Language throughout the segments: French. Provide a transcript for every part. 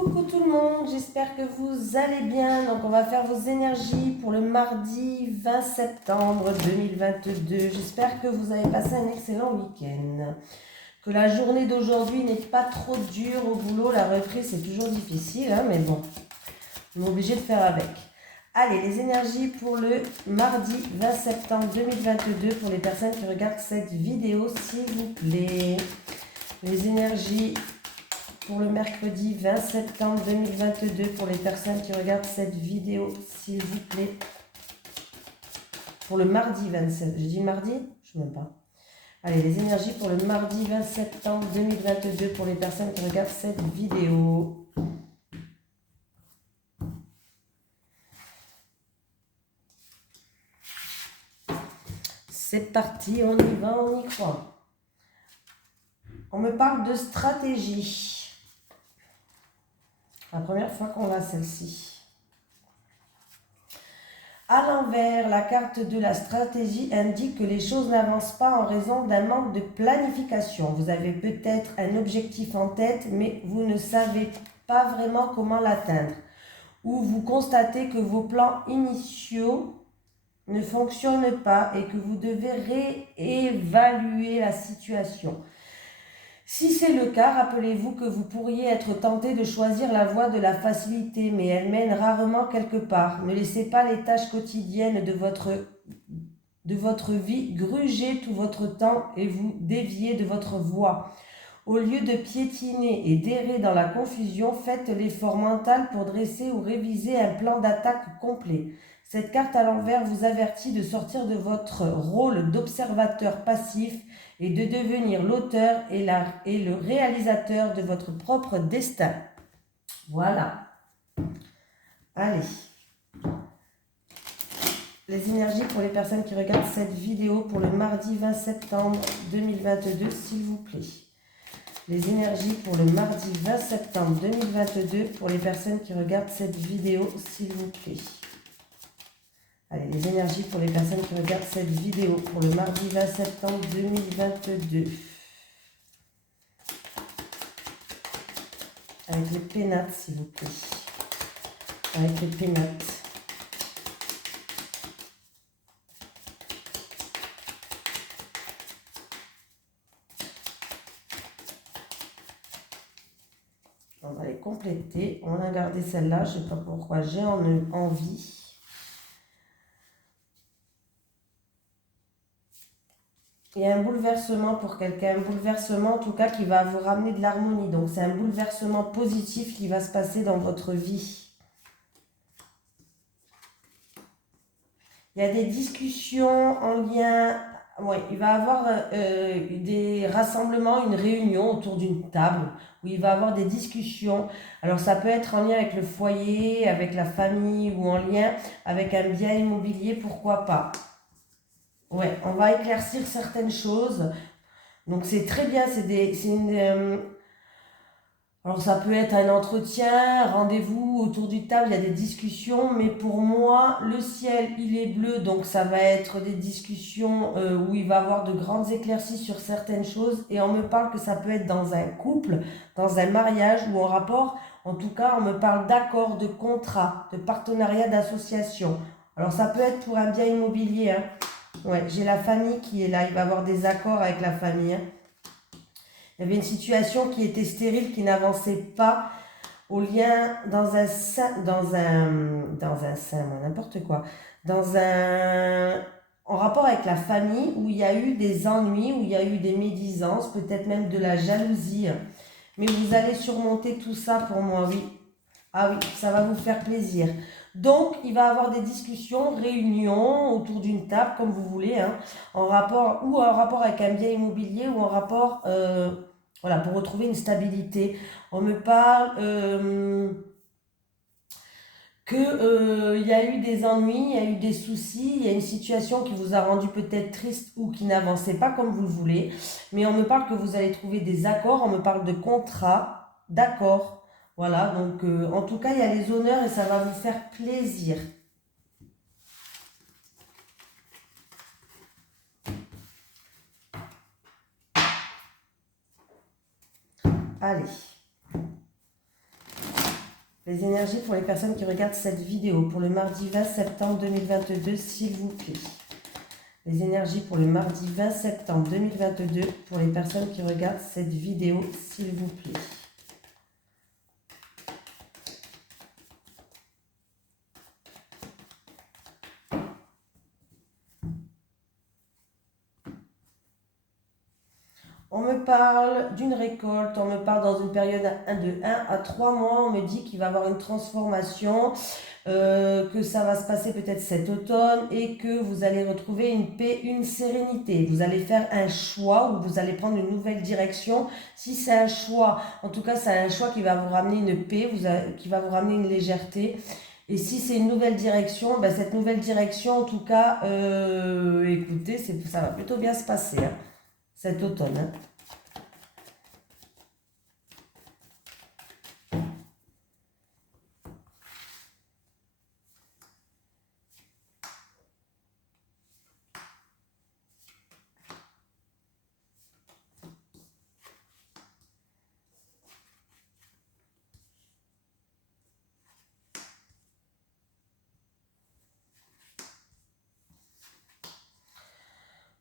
Coucou tout le monde, j'espère que vous allez bien. Donc on va faire vos énergies pour le mardi 20 septembre 2022. J'espère que vous avez passé un excellent week-end. Que la journée d'aujourd'hui n'est pas trop dure au boulot. La reprise c'est toujours difficile, hein, mais bon, on est obligé de faire avec. Allez, les énergies pour le mardi 20 septembre 2022 pour les personnes qui regardent cette vidéo, s'il vous plaît. Les énergies pour le mercredi 20 septembre 2022 pour les personnes qui regardent cette vidéo, s'il vous plaît. Pour le mardi 27, je dis mardi? Je ne sais même pas. Allez, les énergies pour le mardi 20 septembre 2022 pour les personnes qui regardent cette vidéo. C'est parti, on y va, on y croit. On me parle de stratégie. La première fois qu'on a celle-ci. À l'envers, la carte de la stratégie indique que les choses n'avancent pas en raison d'un manque de planification. Vous avez peut-être un objectif en tête, mais vous ne savez pas vraiment comment l'atteindre. Ou vous constatez que vos plans initiaux ne fonctionnent pas et que vous devez réévaluer la situation. Si c'est le cas, rappelez-vous que vous pourriez être tenté de choisir la voie de la facilité, mais elle mène rarement quelque part. Ne laissez pas les tâches quotidiennes de votre vie gruger tout votre temps et vous dévier de votre voie. Au lieu de piétiner et d'errer dans la confusion, faites l'effort mental pour dresser ou réviser un plan d'attaque complet. Cette carte à l'envers vous avertit de sortir de votre rôle d'observateur passif et de devenir l'auteur et le réalisateur de votre propre destin. Voilà. Allez. Les énergies pour les personnes qui regardent cette vidéo pour le mardi 20 septembre 2022, s'il vous plaît. Les énergies pour le mardi 20 septembre 2022 pour les personnes qui regardent cette vidéo, s'il vous plaît. Allez, les énergies pour les personnes qui regardent cette vidéo pour le mardi 20 septembre 2022. Avec les pénates, s'il vous plaît. Avec les pénates. On va les compléter. On a gardé celle-là. Je ne sais pas pourquoi j'ai envie. Il y a un bouleversement pour quelqu'un, un bouleversement en tout cas qui va vous ramener de l'harmonie. Donc c'est un bouleversement positif qui va se passer dans votre vie. Il y a des discussions en lien, ouais, il va y avoir des rassemblements, une réunion autour d'une table où il va y avoir des discussions. Alors ça peut être en lien avec le foyer, avec la famille ou en lien avec un bien immobilier, pourquoi pas. Ouais, on va éclaircir certaines choses. Donc c'est très bien, alors ça peut être un entretien, rendez-vous autour d'une table, il y a des discussions, mais pour moi, le ciel, il est bleu, donc ça va être des discussions où il va y avoir de grandes éclaircies sur certaines choses, et on me parle que ça peut être dans un couple, dans un mariage ou en rapport, en tout cas, on me parle d'accord, de contrat, de partenariat, d'association. Alors ça peut être pour un bien immobilier, hein. Ouais, j'ai la famille qui est là, il va y avoir des accords avec la famille, hein. Il y avait une situation qui était stérile, qui n'avançait pas au lien n'importe quoi, en rapport avec la famille où il y a eu des ennuis, où il y a eu des médisances, peut-être même de la jalousie. Mais vous allez surmonter tout ça pour moi, oui. Ah oui, ça va vous faire plaisir. Donc, il va y avoir des discussions, réunions autour d'une table, comme vous voulez, hein, en rapport avec un bien immobilier ou en rapport, voilà, pour retrouver une stabilité. On me parle qu'il y a eu des ennuis, il y a eu des soucis, il y a une situation qui vous a rendu peut-être triste ou qui n'avançait pas comme vous le voulez. Mais on me parle que vous allez trouver des accords, on me parle de contrats, d'accords. Voilà, donc en tout cas, il y a les honneurs et ça va vous faire plaisir. Allez. Les énergies pour les personnes qui regardent cette vidéo pour le mardi 20 septembre 2022, s'il vous plaît. Les énergies pour le mardi 20 septembre 2022 pour les personnes qui regardent cette vidéo, s'il vous plaît. On me parle d'une récolte, on me parle dans une période de 1 à 3 mois, on me dit qu'il va y avoir une transformation, que ça va se passer peut-être cet automne et que vous allez retrouver une paix, une sérénité. Vous allez faire un choix ou vous allez prendre une nouvelle direction. Si c'est un choix, en tout cas c'est un choix qui va vous ramener une paix, qui va vous ramener une légèreté. Et si c'est une nouvelle direction, ben cette nouvelle direction, en tout cas, écoutez, ça va plutôt bien se passer hein, cet automne. Hein.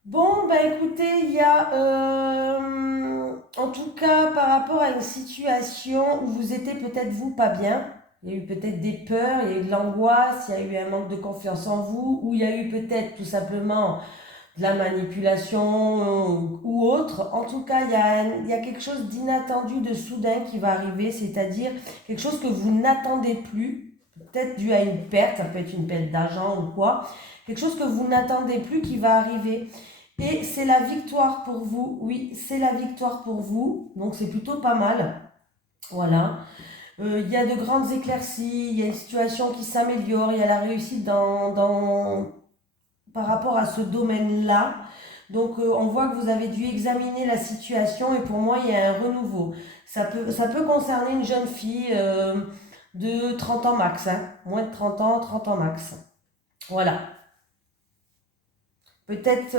Bon, bah écoutez, il y a, en tout cas, par rapport à une situation où vous étiez peut-être vous pas bien, il y a eu peut-être des peurs, il y a eu de l'angoisse, il y a eu un manque de confiance en vous, ou il y a eu peut-être tout simplement de la manipulation ou autre. En tout cas, il y a quelque chose d'inattendu, de soudain qui va arriver, c'est-à-dire quelque chose que vous n'attendez plus, peut-être dû à une perte, ça peut être une perte d'argent ou quoi, quelque chose que vous n'attendez plus qui va arriver. Et c'est la victoire pour vous, oui, c'est la victoire pour vous, donc c'est plutôt pas mal, voilà. Il y a de grandes éclaircies, il y a une situation qui s'améliore, il y a la réussite par rapport à ce domaine-là. Donc on voit que vous avez dû examiner la situation et pour moi il y a un renouveau. Ça peut concerner une jeune fille de 30 ans max, hein. Moins de 30 ans max. Voilà. Peut-être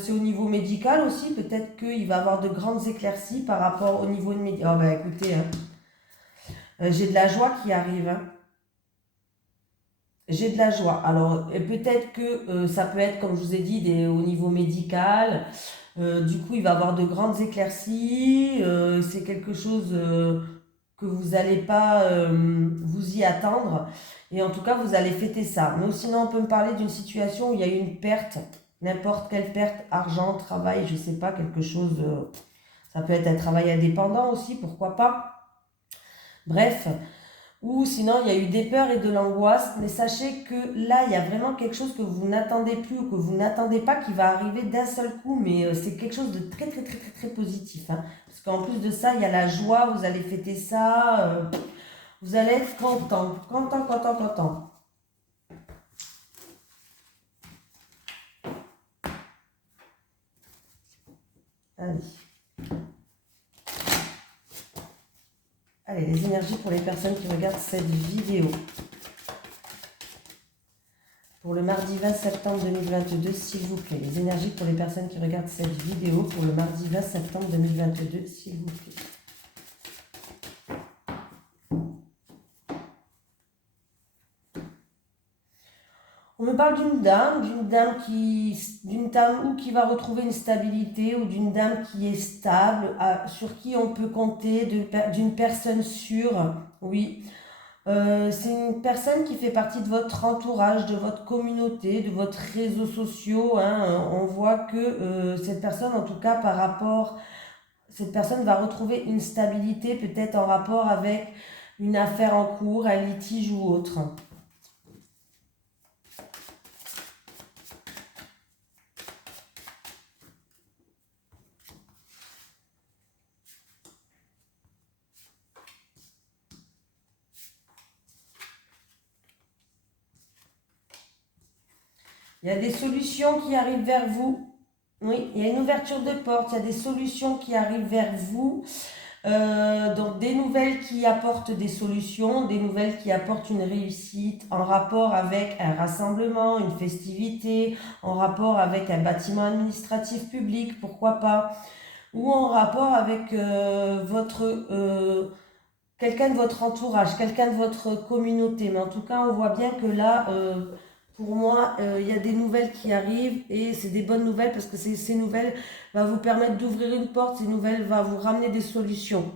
c'est au niveau médical aussi, peut-être qu'il va avoir de grandes éclaircies par rapport au niveau de médical. Oh bah écoutez, hein, j'ai de la joie qui arrive. Hein. J'ai de la joie. Alors peut-être que ça peut être, comme je vous ai dit, au niveau médical. Du coup, il va avoir de grandes éclaircies. C'est quelque chose que vous n'allez pas vous y attendre. Et en tout cas, vous allez fêter ça. Mais sinon, on peut me parler d'une situation où il y a eu une perte. N'importe quelle perte, argent, travail, je sais pas, quelque chose, ça peut être un travail indépendant aussi, pourquoi pas. Bref, ou sinon il y a eu des peurs et de l'angoisse, mais sachez que là, il y a vraiment quelque chose que vous n'attendez plus ou que vous n'attendez pas qui va arriver d'un seul coup, mais c'est quelque chose de très très très très très positif. Hein. Parce qu'en plus de ça, il y a la joie, vous allez fêter ça, vous allez être content, content, content, content. Allez. Allez, les énergies pour les personnes qui regardent cette vidéo. Pour le mardi 20 septembre 2022, s'il vous plaît. Les énergies pour les personnes qui regardent cette vidéo pour le mardi 20 septembre 2022, s'il vous plaît. On me parle d'une dame ou qui va retrouver une stabilité, ou d'une dame qui est stable, sur qui on peut compter, d'une personne sûre, oui. C'est une personne qui fait partie de votre entourage, de votre communauté, de votre réseau social. Hein. On voit que cette personne, en tout cas cette personne va retrouver une stabilité, peut-être en rapport avec une affaire en cours, un litige ou autre. Il y a des solutions qui arrivent vers vous. Oui, il y a une ouverture de porte, il y a des solutions qui arrivent vers vous. Donc des nouvelles qui apportent des solutions, des nouvelles qui apportent une réussite en rapport avec un rassemblement, une festivité, en rapport avec un bâtiment administratif public, pourquoi pas, ou en rapport avec votre quelqu'un de votre entourage, quelqu'un de votre communauté. Mais en tout cas, on voit bien que là, pour moi, il y a des nouvelles qui arrivent et c'est des bonnes nouvelles parce que ces nouvelles vont vous permettre d'ouvrir une porte, ces nouvelles vont vous ramener des solutions.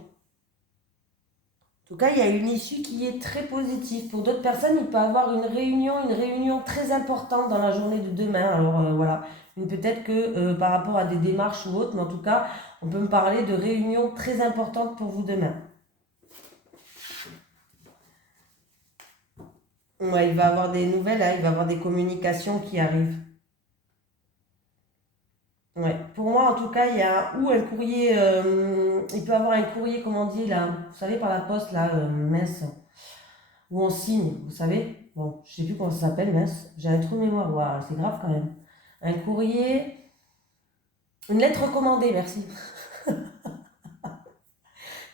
En tout cas, il y a une issue qui est très positive. Pour d'autres personnes, il peut y avoir une réunion très importante dans la journée de demain. Alors voilà, peut-être que par rapport à des démarches ou autres, mais en tout cas, on peut me parler de réunions très importantes pour vous demain. Ouais, il va y avoir des nouvelles, hein, il va y avoir des communications qui arrivent. Ouais. Pour moi, en tout cas, il y a un courrier, il peut y avoir un courrier, comme on dit, là, vous savez, par la poste, là, mince, où on signe, vous savez. Bon, je sais plus comment ça s'appelle, mince. J'ai un trou de mémoire, waouh, c'est grave quand même. Un courrier, une lettre recommandée, merci.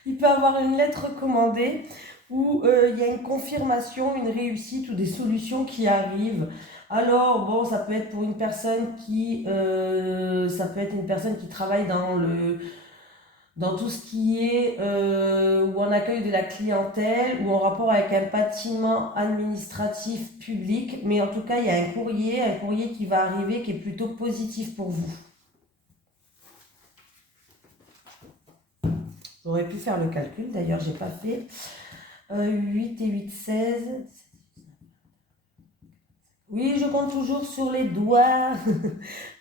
Il peut y avoir une lettre recommandée où il y a une confirmation, une réussite ou des solutions qui arrivent. Alors, bon, ça peut être pour une personne ça peut être une personne qui travaille dans tout ce qui est ou en accueil de la clientèle ou en rapport avec un bâtiment administratif public. Mais en tout cas, il y a un courrier qui va arriver qui est plutôt positif pour vous. J'aurais pu faire le calcul, d'ailleurs, j'ai pas fait. 8 et 8, 16. Oui, je compte toujours sur les doigts.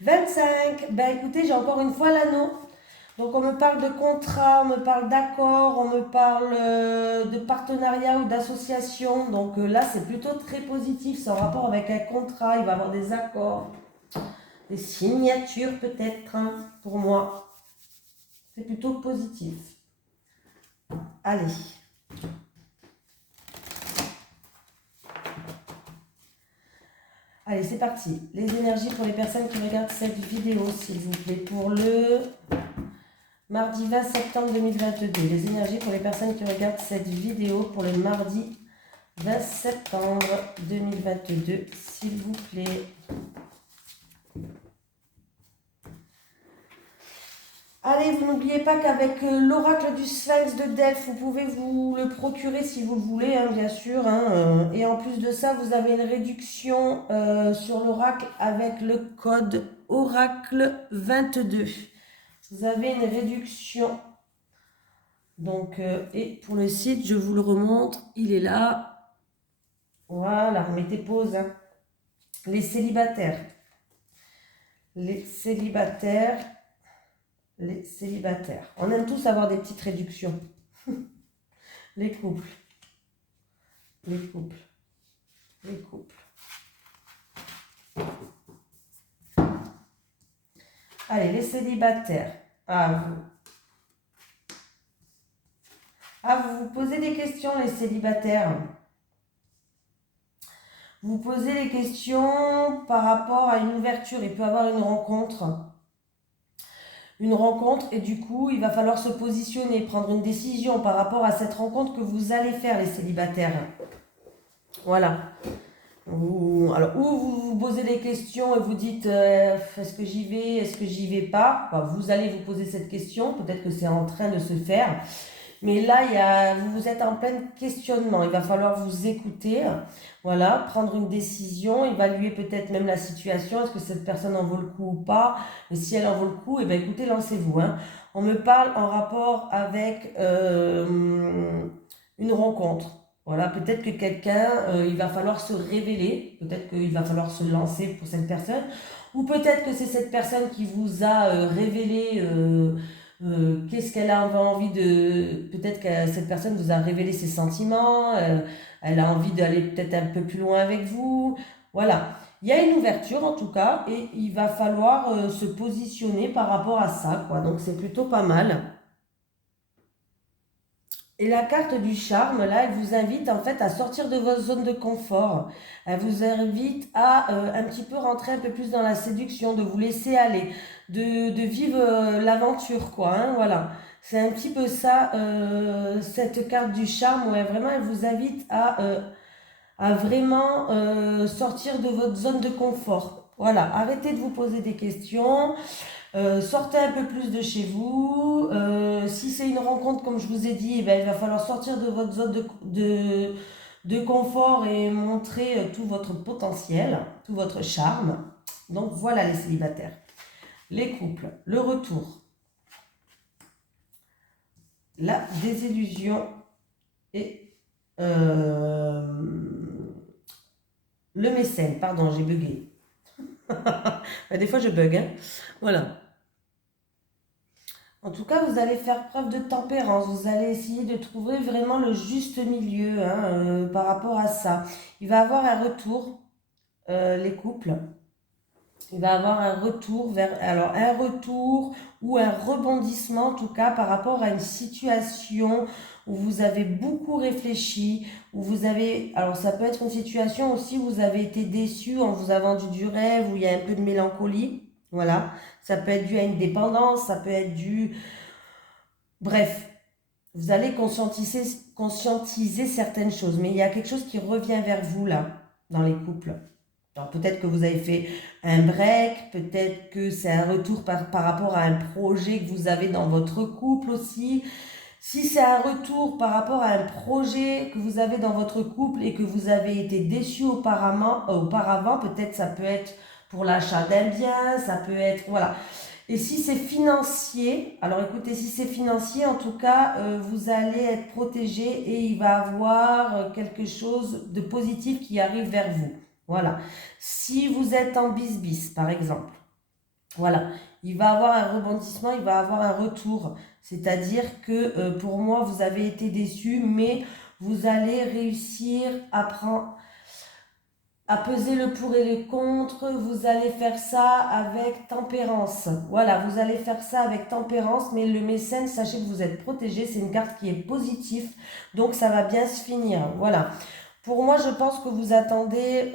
25. Ben écoutez, j'ai encore une fois l'anneau. Donc on me parle de contrat, on me parle d'accord, on me parle de partenariat ou d'association. Donc là, c'est plutôt très positif. C'est en rapport avec un contrat, il va y avoir des accords, des signatures peut-être, hein, pour moi. C'est plutôt positif. Allez. Allez, c'est parti. Les énergies pour les personnes qui regardent cette vidéo, s'il vous plaît, pour le mardi 20 septembre 2022. Les énergies pour les personnes qui regardent cette vidéo pour le mardi 20 septembre 2022, s'il vous plaît. Allez, vous n'oubliez pas qu'avec l'oracle du Sphinx de Delphes, vous pouvez vous le procurer si vous le voulez, hein, bien sûr. Et en plus de ça, vous avez une réduction sur l'oracle avec le code oracle 22. Vous avez une réduction. Donc, et pour le site, je vous le remontre, il est là. Voilà, mettez pause. Hein. Les célibataires. Les célibataires. Les célibataires. On aime tous avoir des petites réductions. Les couples. Les couples. Les couples. Allez, les célibataires. Vous vous posez des questions, les célibataires. Vous posez des questions par rapport à une ouverture. Il peut y avoir une rencontre. Et du coup, il va falloir se positionner, prendre une décision par rapport à cette rencontre que vous allez faire, les célibataires. Voilà. Alors, ou vous vous posez des questions et vous dites est-ce que j'y vais, est-ce que j'y vais pas. Vous allez vous poser cette question, peut-être que c'est en train de se faire. Mais là, vous êtes en plein questionnement. Il va falloir vous écouter, voilà, prendre une décision, évaluer peut-être même la situation. Est-ce que cette personne en vaut le coup ou pas? Et si elle en vaut le coup, eh bien, écoutez, lancez-vous. Hein. On me parle en rapport avec une rencontre. Voilà, peut-être que quelqu'un, il va falloir se révéler. Peut-être qu'il va falloir se lancer pour cette personne. Ou peut-être que c'est cette personne qui vous a révélé... qu'est-ce qu'elle a envie de... Peut-être que cette personne vous a révélé ses sentiments, elle a envie d'aller peut-être un peu plus loin avec vous. Voilà. Il y a une ouverture en tout cas et il va falloir se positionner par rapport à ça, quoi. Donc c'est plutôt pas mal. Et la carte du charme, là, elle vous invite en fait à sortir de votre zone de confort. Elle vous invite à un petit peu rentrer un peu plus dans la séduction, de vous laisser aller, de vivre l'aventure, quoi. Hein, voilà. C'est un petit peu ça, cette carte du charme, où vraiment, elle vous invite à vraiment sortir de votre zone de confort. Voilà, arrêtez de vous poser des questions. Sortez un peu plus de chez vous. Si c'est une rencontre, comme je vous ai dit, eh ben, il va falloir sortir de votre zone de confort et montrer tout votre potentiel, tout votre charme. Donc voilà les célibataires. Les couples, le retour, la désillusion et le mécène. Pardon, j'ai bugué. Des fois je bug, hein. Voilà. En tout cas, vous allez faire preuve de tempérance. Vous allez essayer de trouver vraiment le juste milieu hein, par rapport à ça. Il va avoir un retour, les couples. Il va avoir un retour vers, alors un retour ou un rebondissement en tout cas par rapport à une situation où vous avez beaucoup réfléchi, où vous avez, alors ça peut être une situation aussi où vous avez été déçu, on vous a vendu du rêve, où il y a un peu de mélancolie, voilà. Ça peut être dû à une dépendance, ça peut être dû, bref, vous allez conscientiser certaines choses, mais il y a quelque chose qui revient vers vous là, dans les couples. Alors peut-être que vous avez fait un break, peut-être que c'est un retour par rapport à un projet que vous avez dans votre couple aussi. Si c'est un retour par rapport à un projet que vous avez dans votre couple et que vous avez été déçu auparavant, peut-être ça peut être pour l'achat d'un bien, ça peut être, voilà. Et si c'est financier, alors écoutez, si c'est financier, en tout cas, vous allez être protégé et il va avoir quelque chose de positif qui arrive vers vous. Voilà. Si vous êtes en bis-bis, par exemple, voilà, il va avoir un rebondissement, il va avoir un retour. C'est-à-dire que pour moi, vous avez été déçu, mais vous allez réussir à peser le pour et le contre. Vous allez faire ça avec tempérance. Voilà, vous allez faire ça avec tempérance, mais le mécène, sachez que vous êtes protégé. C'est une carte qui est positive, donc ça va bien se finir. Voilà. Pour moi, je pense que vous attendez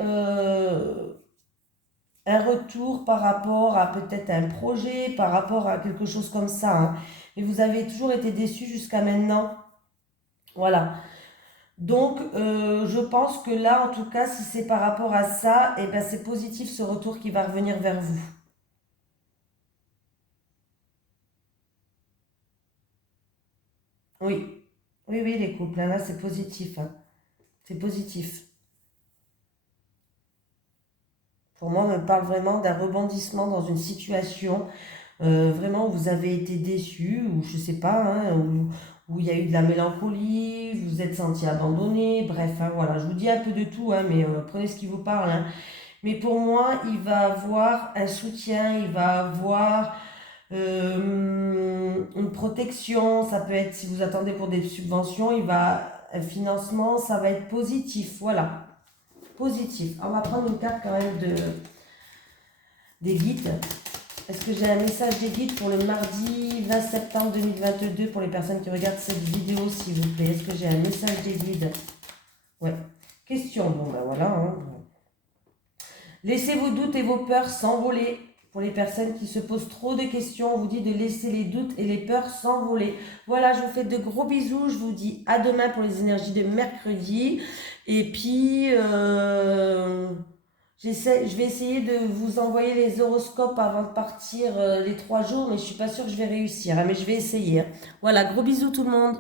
un retour par rapport à peut-être un projet, par rapport à quelque chose comme ça. Hein. Mais vous avez toujours été déçu jusqu'à maintenant. Voilà. Donc, je pense que là, en tout cas, si c'est par rapport à ça, eh ben, c'est positif ce retour qui va revenir vers vous. Oui, oui, oui, les couples, là, c'est positif. Hein. C'est positif. Pour moi, on me parle vraiment d'un rebondissement dans une situation vraiment où vous avez été déçu, ou je sais pas, hein, où il y a eu de la mélancolie, vous vous êtes senti abandonné, bref, hein, voilà, je vous dis un peu de tout, hein, mais prenez ce qui vous parle. Hein. Mais pour moi, il va avoir un soutien, il va avoir une protection, ça peut être, si vous attendez pour des subventions, un financement, ça va être positif, voilà, positif. On va prendre une carte quand même des guides. Est-ce que j'ai un message des guides pour le mardi 20 septembre 2022 pour les personnes qui regardent cette vidéo, s'il vous plaît? Est-ce que j'ai un message des guides? Ouais. Question. Bon, ben voilà. Hein. Laissez vos doutes et vos peurs s'envoler. Pour les personnes qui se posent trop de questions, on vous dit de laisser les doutes et les peurs s'envoler. Voilà, je vous fais de gros bisous. Je vous dis à demain pour les énergies de mercredi. Et puis... je vais essayer de vous envoyer les horoscopes avant de partir les 3 jours, mais je suis pas sûre que je vais réussir. Hein, mais je vais essayer. Hein. Voilà, gros bisous tout le monde.